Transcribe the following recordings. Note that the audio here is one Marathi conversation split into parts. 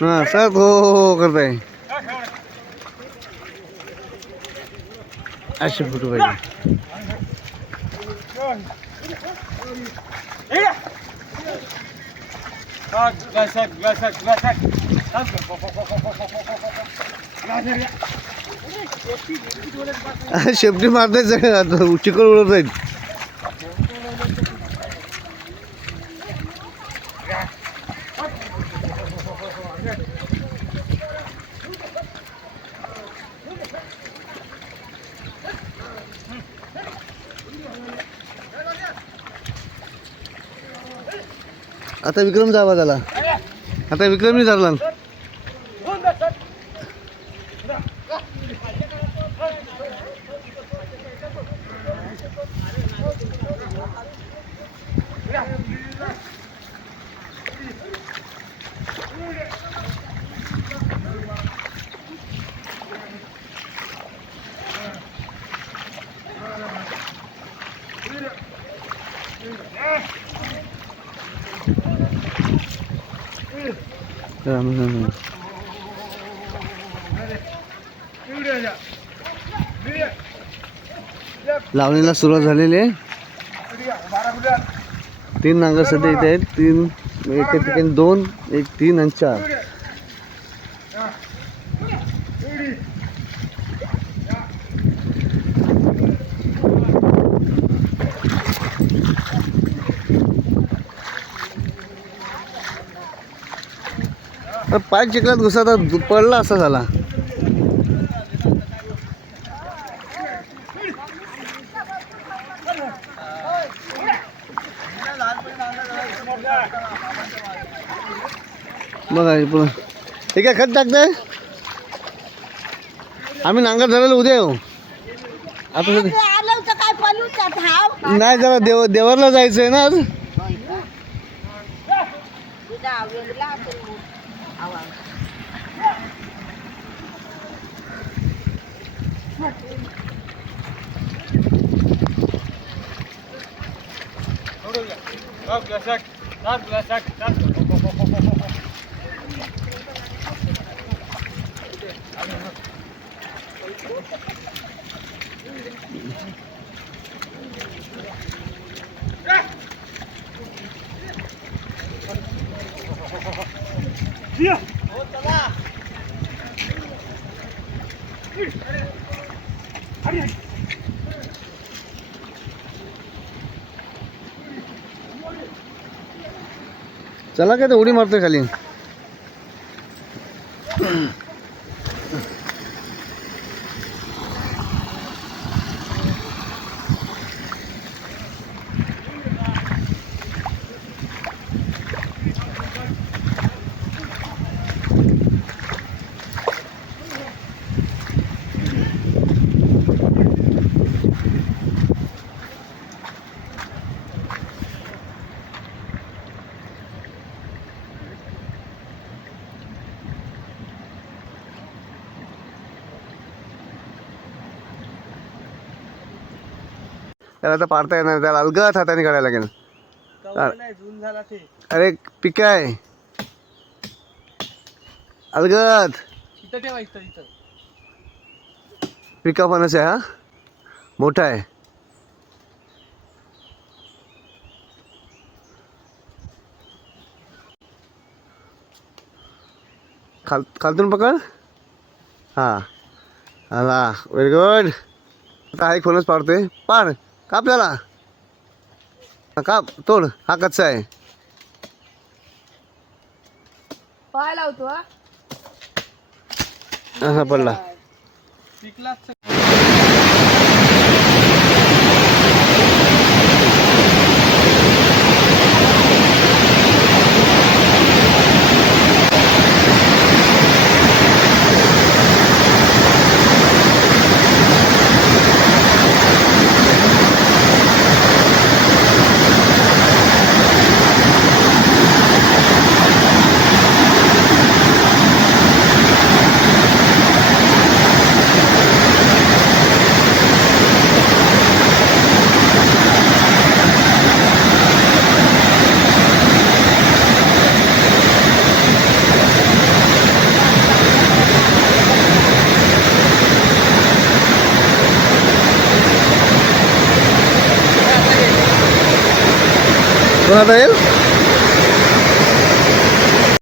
हा सर हो हो हो करताय. असे फोटो पाहिजे. शेपटी मारताय सगळं चिकल उडत आहेत. आता विक्रम जावा झाला आता विक्रमही धरला. लावणीला सुरुवात झालेली आहे. तीन नांगर सध्या इथे आहेत. तीन एक ठिकाणी दोन एक तीन आणि चार. पाय चिखलात घुसता पडला असा झाला. बघा पुढं. हे काय खत टाकताय? आम्ही नांगर धरायला उद्या येऊ. आता नाही जरा देव देवरला जायचं आहे ना आज. Kalk yasak. Kalk yasak. Kalk. Hop hop hop hop hop. Yeah. चला काय तर उडी मारतोय खाली. त्याला आता पाडता येणार नाही. त्याला अलगद हाताने काढायला लागेल. अरे पिका आहे. अलगद. पिका फणस आहे हा? मोठा आहे. खाल खालतून पकड. हां. आला. व्हेरी गुड आता हा एक फणस पाडतोय. पाड. काप त्याला हा, काप तोड हा कच्चा आहे. पाय लावतो हा. असा पडला. कोण आता येईल?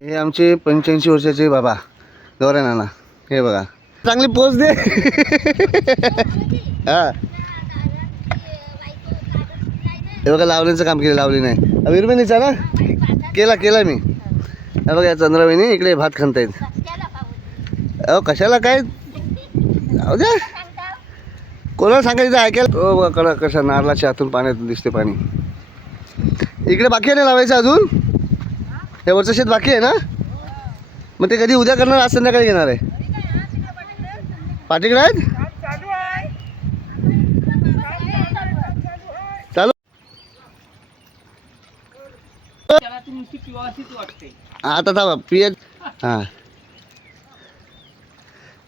हे आमचे पंच्याऐंशी वर्षाचे बाबा गौऱ्या नाना. हे बघा. चांगली पोच दे. हा. हे बघा लावणीचं काम केलं लावली नाही. विरमिनीचा ना? केला केला मी. हे बघा या चंद्रवहिनी इकडे भात खणतायत. अहो कशाला काय? जाऊ द्या. कोणाला सांगायचं ऐकायला? कशा नारळाच्या हातून पाण्यातून दिसते पाणी. इकडे बाकी आहे ना लावायचं अजून? हे वरचं शेत बाकी आहे ना? मग ते कधी उद्या करणार आज संध्याकाळी घेणार आहे? पाठीकडे आहेत? चालू. आता थांबा पिया. हां.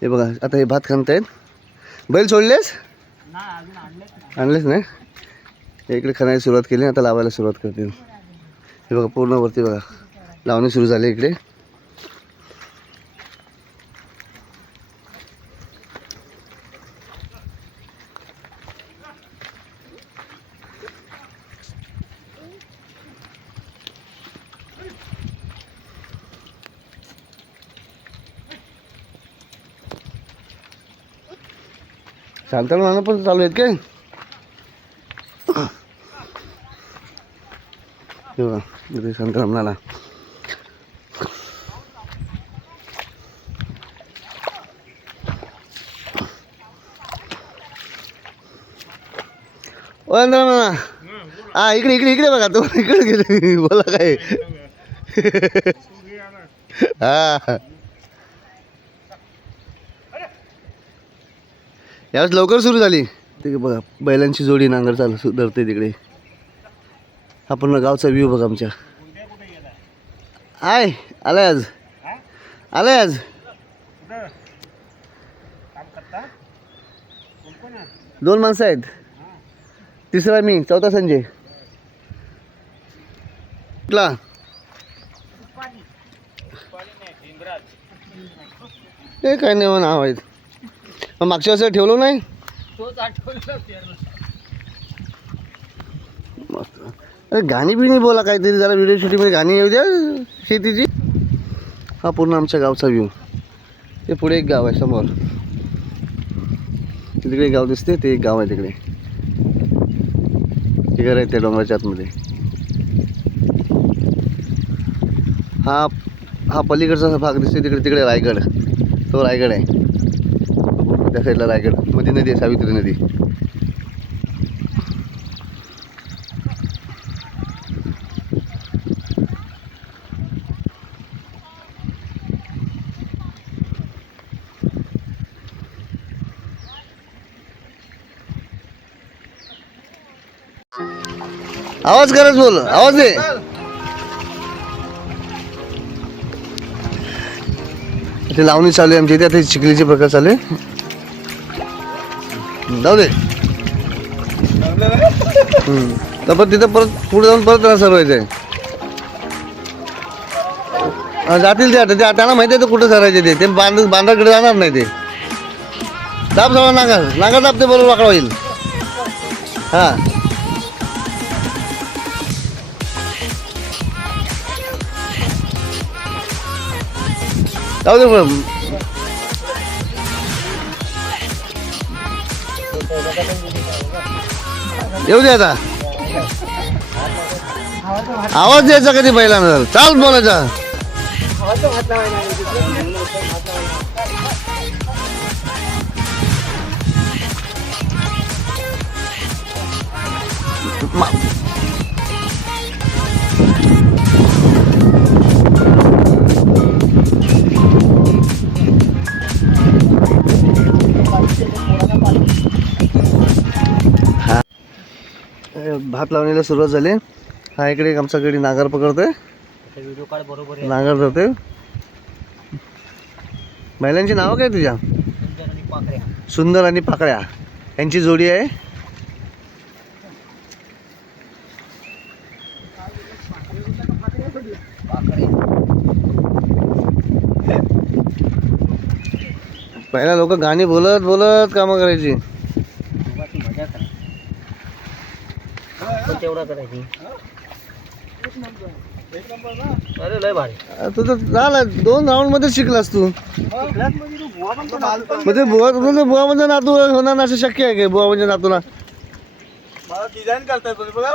हे बघा आता हे भात खाणतायत. बैल सोडलेस? आणलेच नाही? इकडे खणायला सुरुवात केली आता लावायला सुरुवात करतील. हे बघा पूर्ण वरती बघा. लावणी सुरू झाली इकडे. शांतला पण चालू आहेत काय? बघा इथे ओ हा इकडे इकडे इकडे बघा तो इकडे गेले. बोला काय. हा. यावेळेस लवकर सुरू झाली. ते बघा बैलांची जोडी नांगर चालू धरते तिकडे. हा पूर्ण गावचा व्ह्यू बघा आमच्या. आय आलाय आज. आलाय आज. दोन माणसं आहेत. तिसरा मी चौथा संजय. कुठला? हे काय नाही हो, नाव आहेत मग मागच्या वर्षी ठेवलं नाही? मस्त. अरे गाणी बिणी बोला काहीतरी जरा व्हिडिओ शूटिंगमध्ये गाणी येऊ द्या शेतीची. हा पूर्ण आमच्या गावचा व्ह्यू ते पुढे एक गाव आहे समोर. तिकडे गाव दिसते ते एक गाव आहे तिकडे. ते घर आहे त्या डोंगराच्या आतमध्ये. हा हा पलीकडचा भाग दिसते तिकडे तिकडे रायगड. तो रायगड आहे. त्या साईडला रायगड. मध्ये नदी आहे सावित्री नदी. आवाज करत बोल आवाज दे. इथे लावणी चालू आहे आमच्या इथे आता चिखलीचे प्रकार चालू आहे. जाऊ दे. तर पण तिथं परत पुढे जाऊन परत त्यांना सरवायचं आहे जातील ते आता. ते- त्यांना माहिती आहे ते कुठं सरायचे ते. ते बांध बांधाकडे जाणार नाही ते. दाब सगळं नागा नागा दाब ते बरोबर वाकडा होईल. हां. जाऊ दे मग येऊ दे आता. आवाज द्यायचा कधी पहिल्यांदा? चाल बोलायचा. मा- ए, भात लावणीला सुरुवात झाली. हा इकडे एक आमचा गडी नागर पकडतोय. व्हिडिओ काढ बरोबर नागर धरतोय. महिलांची नावं काय तुझ्या? सुंदर आणि सुंदर आणि पाकळ्या. यांची जोडी आहे. पहिला लोक गाणी बोलत बोलत कामं करायची. उगाच मजा करा. पण तेवढा करायची अरे लय भारी. तू तर झाला दोन राऊंडमध्ये शिकलास तू. म्हणजे बुवा म्हणजे बुवा म्हणजे नातू होणार ना असं शक्य आहे का बुवा म्हणजे नातूला मला डिझाईन करताय तुम्ही बघा.